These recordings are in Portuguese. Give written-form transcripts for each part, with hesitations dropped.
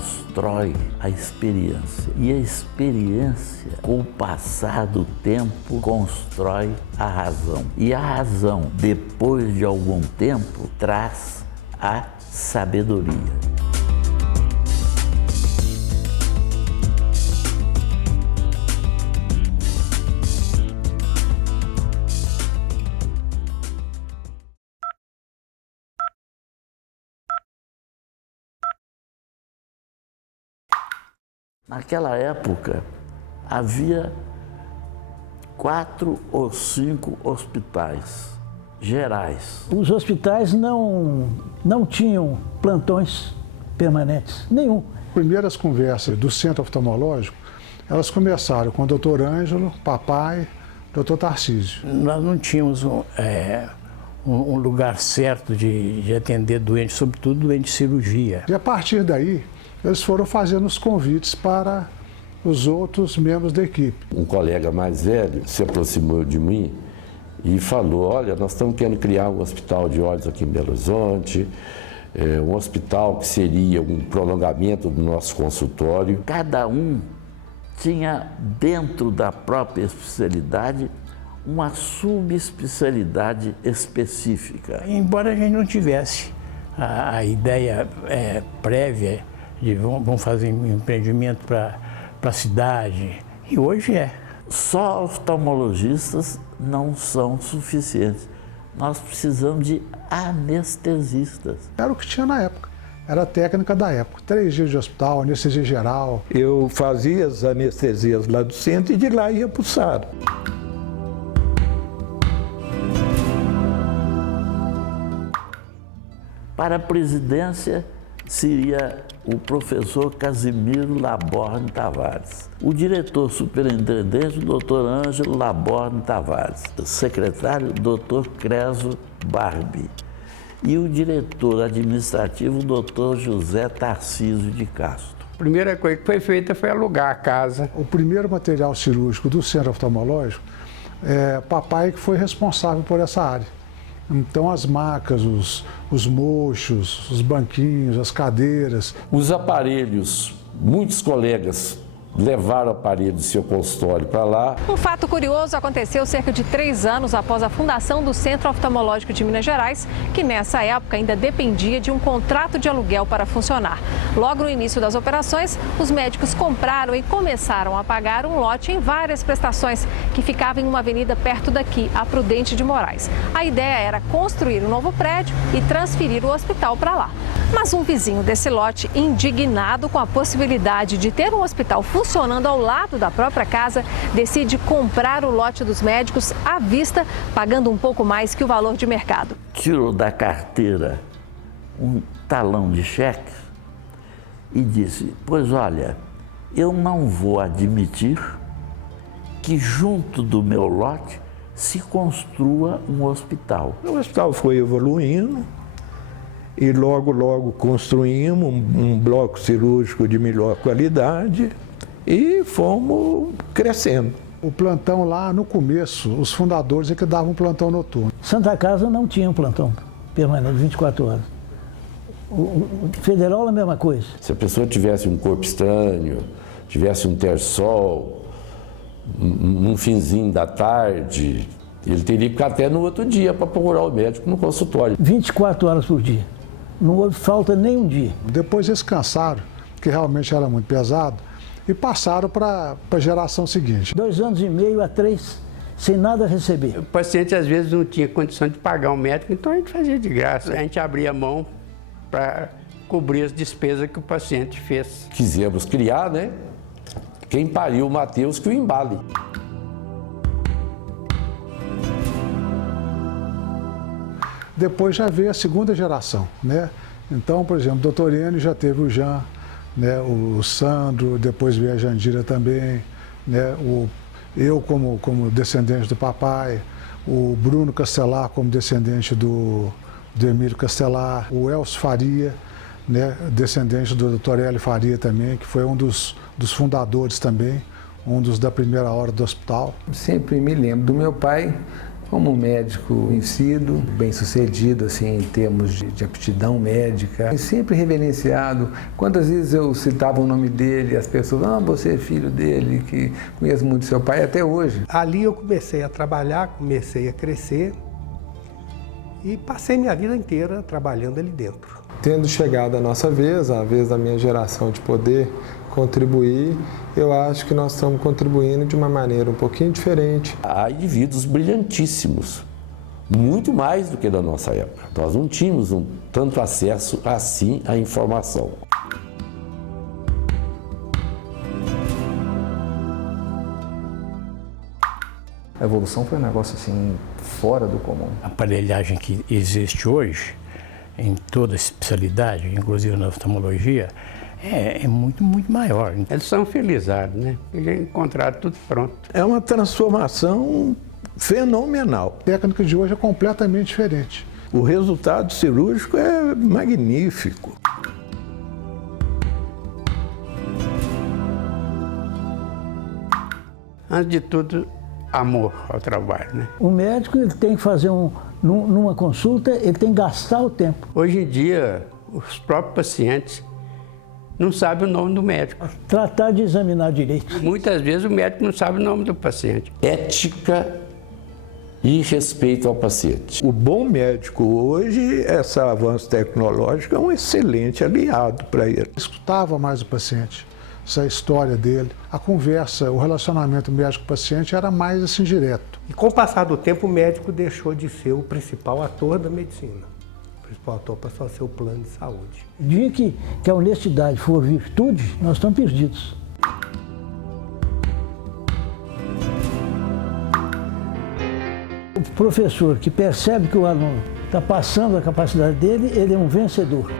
constrói a experiência. E a experiência, com o passar do tempo, constrói a razão. E a razão, depois de algum tempo, traz a sabedoria. Naquela época, havia 4 ou 5 hospitais gerais. Os hospitais não tinham plantões permanentes, nenhum. Primeiras conversas do centro oftalmológico, elas começaram com o doutor Ângelo, papai, doutor Tarcísio. Nós não tínhamos um lugar certo de atender doentes, sobretudo doente de cirurgia. E a partir daí, eles foram fazendo os convites para os outros membros da equipe. Um colega mais velho se aproximou de mim e falou: olha, nós estamos querendo criar um hospital de olhos aqui em Belo Horizonte, um hospital que seria um prolongamento do nosso consultório. Cada um tinha, dentro da própria especialidade, uma subespecialidade específica. Embora a gente não tivesse a ideia prévia de vamos fazer um empreendimento para a cidade, e hoje é. Só oftalmologistas não são suficientes. Nós precisamos de anestesistas. Era o que tinha na época, era a técnica da época. 3 dias de hospital, anestesia geral. Eu fazia as anestesias lá do centro e de lá ia para o SAR. Para a presidência, seria o professor Casimiro Laborne Tavares. O diretor superintendente, o doutor Ângelo Laborne Tavares. O secretário, o doutor Creso Barbi. E o diretor administrativo, o doutor José Tarcísio de Castro. A primeira coisa que foi feita foi alugar a casa. O primeiro material cirúrgico do centro oftalmológico, papai que foi responsável por essa área. Então as macas, os mochos, os banquinhos, as cadeiras. Os aparelhos, muitos colegas levaram o aparelho do seu consultório para lá. Um fato curioso aconteceu cerca de 3 anos após a fundação do Centro Oftalmológico de Minas Gerais, que nessa época ainda dependia de um contrato de aluguel para funcionar. Logo no início das operações, os médicos compraram e começaram a pagar um lote em várias prestações que ficavam em uma avenida perto daqui, a Prudente de Moraes. A ideia era construir um novo prédio e transferir o hospital para lá. Mas um vizinho desse lote, indignado com a possibilidade de ter um hospital funcionando ao lado da própria casa, decide comprar o lote dos médicos à vista, pagando um pouco mais que o valor de mercado. Tirou da carteira um talão de cheque e disse: pois olha, eu não vou admitir que junto do meu lote se construa um hospital. O hospital foi evoluindo e logo construímos um bloco cirúrgico de melhor qualidade e fomos crescendo. O plantão lá no começo, os fundadores é que davam um plantão noturno. Santa Casa não tinha um plantão permanente, 24 horas. O federal é a mesma coisa. Se a pessoa tivesse um corpo estranho, tivesse um terçol, num finzinho da tarde, ele teria que ficar até no outro dia para procurar o médico no consultório. 24 horas por dia. Não houve falta nem um dia. Depois eles cansaram, porque realmente era muito pesado, e passaram para a geração seguinte. 2 anos e meio a 3, sem nada receber. O paciente às vezes não tinha condição de pagar um médico, então a gente fazia de graça. A gente abria a mão para cobrir as despesas que o paciente fez. Quisemos criar, né? Quem pariu o Mateus que o embale. Depois já veio a segunda geração, né? Então, por exemplo, o doutor Enio já teve o Jean, né? O Sandro, depois veio a Jandira também, né? Eu como descendente do papai, o Bruno Castelar como descendente do Emílio Castelar, o Elcio Faria, né? Descendente do Dr. Hélio Faria também, que foi um dos fundadores também, um dos da primeira hora do hospital. Sempre me lembro do meu pai como um médico conhecido, bem-sucedido assim, em termos de aptidão médica, e sempre reverenciado. Quantas vezes eu citava o nome dele e as pessoas, você é filho dele, que conheço muito seu pai, até hoje. Ali eu comecei a trabalhar, comecei a crescer e passei minha vida inteira trabalhando ali dentro. Tendo chegado a nossa vez, a vez da minha geração de poder contribuir, eu acho que nós estamos contribuindo de uma maneira um pouquinho diferente. Há indivíduos brilhantíssimos, muito mais do que da nossa época. Nós não tínhamos tanto acesso assim à informação. A evolução foi um negócio assim, fora do comum. A aparelhagem que existe hoje, em toda a especialidade, inclusive na oftalmologia, é muito maior. Eles são felizardos, né? Porque já encontraram tudo pronto. É uma transformação fenomenal. A técnica de hoje é completamente diferente. O resultado cirúrgico é magnífico. Antes de tudo, amor ao trabalho, né? O médico ele tem que fazer numa consulta, ele tem que gastar o tempo. Hoje em dia, os próprios pacientes não sabem o nome do médico. Tratar de examinar direito. Muitas vezes o médico não sabe o nome do paciente. Ética e respeito ao paciente. O bom médico hoje, esse avanço tecnológico é um excelente aliado para ele. Escutava mais o paciente, essa história dele, a conversa, o relacionamento médico-paciente era mais assim direto. E com o passar do tempo, o médico deixou de ser o principal ator da medicina. O principal ator passou a ser o plano de saúde. O dia que a honestidade for virtude, nós estamos perdidos. O professor que percebe que o aluno está passando a capacidade dele, ele é um vencedor.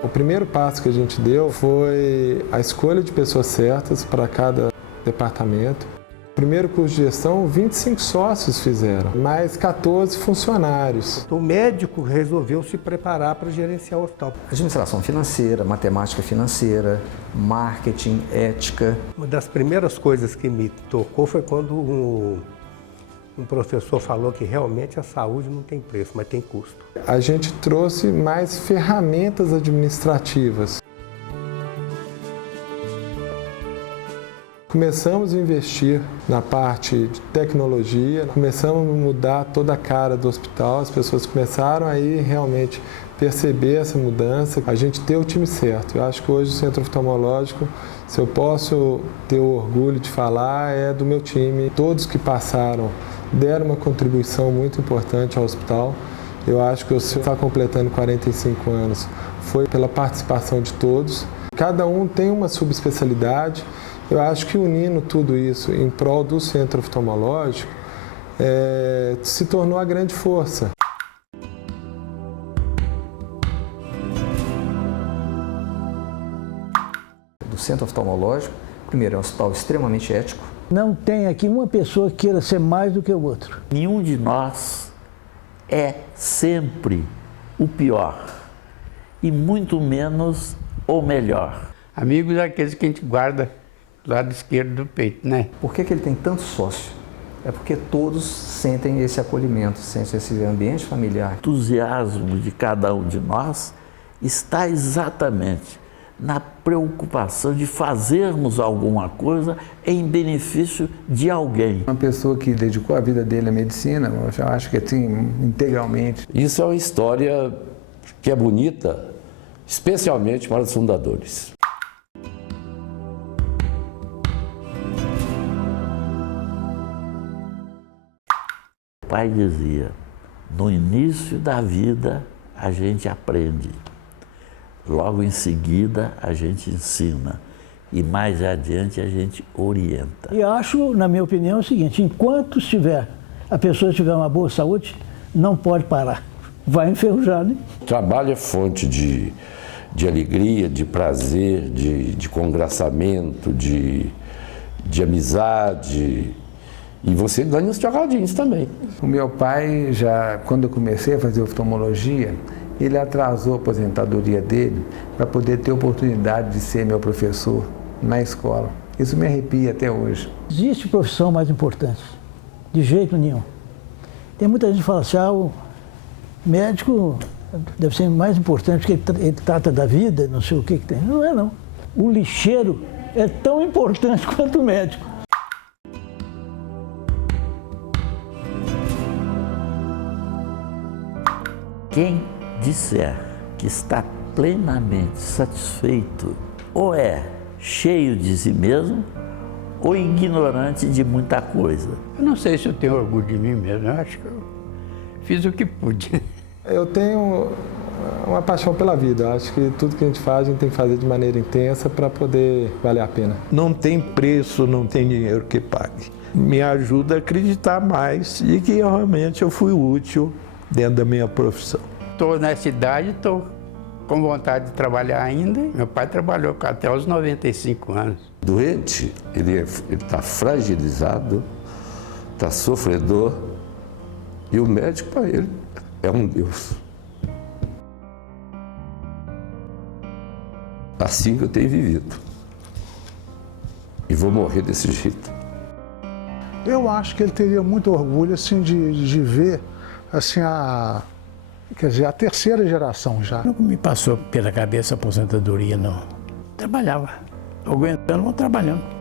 O primeiro passo que a gente deu foi a escolha de pessoas certas para cada departamento. O primeiro curso de gestão, 25 sócios fizeram, mais 14 funcionários. O médico resolveu se preparar para gerenciar o hospital. Administração financeira, matemática financeira, marketing, ética. Uma das primeiras coisas que me tocou foi quando um professor falou que realmente a saúde não tem preço, mas tem custo. A gente trouxe mais ferramentas administrativas. Começamos a investir na parte de tecnologia, começamos a mudar toda a cara do hospital, as pessoas começaram a realmente perceber essa mudança, a gente ter o time certo. Eu acho que hoje o Centro Oftalmológico, se eu posso ter o orgulho de falar, é do meu time. Todos que passaram deram uma contribuição muito importante ao hospital. Eu acho que o senhor está completando 45 anos, foi pela participação de todos. Cada um tem uma subespecialidade. Eu acho que unindo tudo isso em prol do Centro Oftalmológico se tornou a grande força. Do Centro Oftalmológico, primeiro, é um hospital extremamente ético. Não tem aqui uma pessoa que queira ser mais do que o outro. Nenhum de nós é sempre o pior e muito menos o melhor. Amigos é aqueles que a gente guarda do lado esquerdo do peito, né? Por que ele tem tanto sócio? É porque todos sentem esse acolhimento, sentem esse ambiente familiar. O entusiasmo de cada um de nós está exatamente na preocupação de fazermos alguma coisa em benefício de alguém. Uma pessoa que dedicou a vida dele à medicina, eu já acho que assim, integralmente. Isso é uma história que é bonita, especialmente para os fundadores. O pai dizia, no início da vida a gente aprende, logo em seguida a gente ensina e mais adiante a gente orienta. E acho, na minha opinião, o seguinte, enquanto a pessoa tiver uma boa saúde, não pode parar, vai enferrujar, né? O trabalho é fonte de alegria, de prazer, de congraçamento, de amizade. E você ganha os trocadinhos também. O meu pai, já quando eu comecei a fazer oftalmologia, ele atrasou a aposentadoria dele para poder ter oportunidade de ser meu professor na escola. Isso me arrepia até hoje. Existe profissão mais importante? De jeito nenhum. Tem muita gente que fala assim, o médico deve ser mais importante porque ele trata da vida, não sei o que tem. Não é, não. O lixeiro é tão importante quanto o médico. Quem disser que está plenamente satisfeito ou é cheio de si mesmo ou ignorante de muita coisa. Eu não sei se eu tenho orgulho de mim mesmo, eu acho que eu fiz o que pude. Eu tenho uma paixão pela vida. Eu acho que tudo que a gente faz, a gente tem que fazer de maneira intensa para poder valer a pena. Não tem preço, não tem dinheiro que pague. Me ajuda a acreditar mais e que realmente eu fui útil dentro da minha profissão. Estou nessa idade, estou com vontade de trabalhar ainda. Meu pai trabalhou até os 95 anos. Doente, ele está fragilizado, está sofredor, e o médico para ele é um Deus. Assim que eu tenho vivido. E vou morrer desse jeito. Eu acho que ele teria muito orgulho assim, de ver assim, a terceira geração já. Nunca me passou pela cabeça a aposentadoria, não. Trabalhava. Estou aguentando, vou trabalhando.